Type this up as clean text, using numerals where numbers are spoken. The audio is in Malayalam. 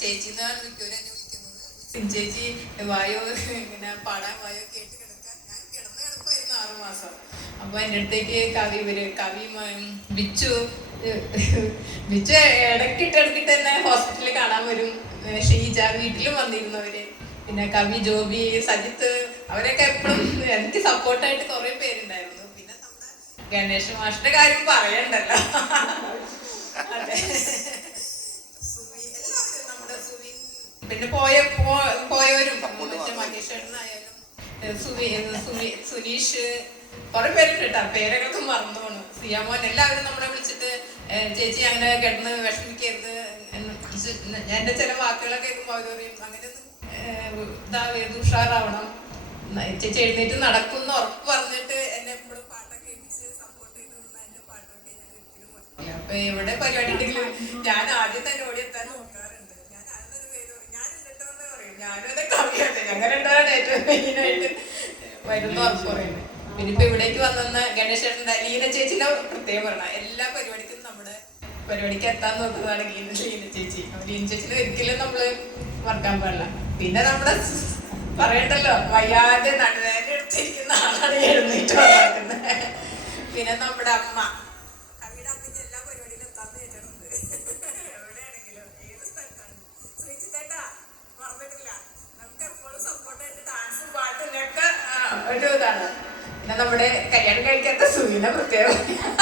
ചേച്ചി എന്നാണ് മിക്കവരും എന്നെ വിളിക്കുന്നത്. ചേച്ചി വായോ ഇങ്ങനെ പാടാൻ വായോ കേട്ട് കിടക്കാൻ. ഞാൻ കിടപ്പായിരുന്നു 6 മാസം. അപ്പൊ എൻ്റെ അടുത്തേക്ക് കവി ബിച്ചു ഇടക്കിട്ട് തന്നെ ഹോസ്പിറ്റലിൽ കാണാൻ വരും. ഷീജ വീട്ടിലും വന്നിരുന്നവര്, പിന്നെ കവി, ജോബി, സജിത്ത്, അവരൊക്കെ എപ്പോഴും എനിക്ക് സപ്പോർട്ടായിട്ട് കുറെ പേരുണ്ടായിരുന്നു. പിന്നെ നമ്മുടെ ഗണേഷ് മാഷിന്റെ കാര്യം പറയണ്ടല്ലോ. അതെ, എല്ലാവരും നമ്മുടെ സുവിൻ, പിന്നെ പോയവരും മഹേഷേട്ടനായാലും സുനീഷ്, കുറെ പേരുണ്ട് കേട്ടോ. പേരൊക്കെ മറന്നു പോണു. സിയാമോൻ, എല്ലാവരും നമ്മളെ വിളിച്ചിട്ട് ചേച്ചി അങ്ങനെ കിടന്ന് വിഷമിക്കരുത്, എന്റെ ചില വാക്കുകളൊക്കെ കേൾക്കുമ്പോൾ അവർ പറയും അങ്ങനെയൊന്നും ഉഷാറാവണം, ചേച്ചി എഴുന്നേറ്റ് നടക്കുന്ന ഉറപ്പ് പറഞ്ഞിട്ട് എന്നെ എപ്പോഴും പാട്ടൊക്കെ എഴുതിച്ച് സപ്പോർട്ട് ചെയ്ത് നിന്ന എന്റെ പാട്ടൊക്കെ ഞാൻ ഒരിക്കലും മറക്കില്ല. അപ്പൊ എവിടെ പരിപാടി ഉണ്ടെങ്കിലും ഞാൻ ആദ്യം തന്നെ ഓടിയെത്താൻ നോക്കാറുണ്ട്. ഞാൻ അതിനൊരു പേര് പറയും, ഞാൻ എന്നിട്ടോന്ന് പറയും, ഞാനും എന്റെ കവിയാണ്, ഞങ്ങൾ രണ്ടാണ് ഏറ്റവും മെയിനായിട്ട് വരുന്ന ഉറപ്പ് പറയുന്നത്. പിന്നെ ഇപ്പൊ ഇവിടേക്ക് വന്ന ഗണേശേട്ടൻ്റെ ലീന ചേച്ചിന്റെ പ്രത്യേകം പറഞ്ഞ എല്ലാ പരിപാടിക്കും നമ്മുടെ പരിപാടിക്ക് എത്താൻ നോക്കുന്നതാണ് ലീന ചേച്ചി. ലീന ചേച്ചിനെ ഒരിക്കലും നമ്മള് മറക്കാൻ പാടില്ല. പിന്നെ നമ്മുടെ പറയണ്ടല്ലോ, വയ്യാതെ നടുവേദന എടുത്തിരിക്കുന്ന ആളാണ് എഴുന്നേറ്റ് വന്നിരിക്കുന്നത്. പിന്നെ നമ്മുടെ അമ്മ, കവിയുടെ അമ്മയ്ക്ക് എല്ലാ പരിപാടിയിലും എത്താന്ന് വെച്ചിട്ടുണ്ട്. എവിടെയാണെങ്കിലും ഏത് സ്ഥലത്താണ്. ശ്രീജിത്തേട്ടാ മറന്നിട്ടില്ല, നമുക്ക് എപ്പോഴും സപ്പോർട്ടായിട്ട് ഡാൻസും പാട്ടും ഒക്കെ ഒരു ഇതാണ്. പിന്നെ നമ്മുടെ കല്യാണം കഴിക്കാത്ത സുവിനെ പ്രത്യേകം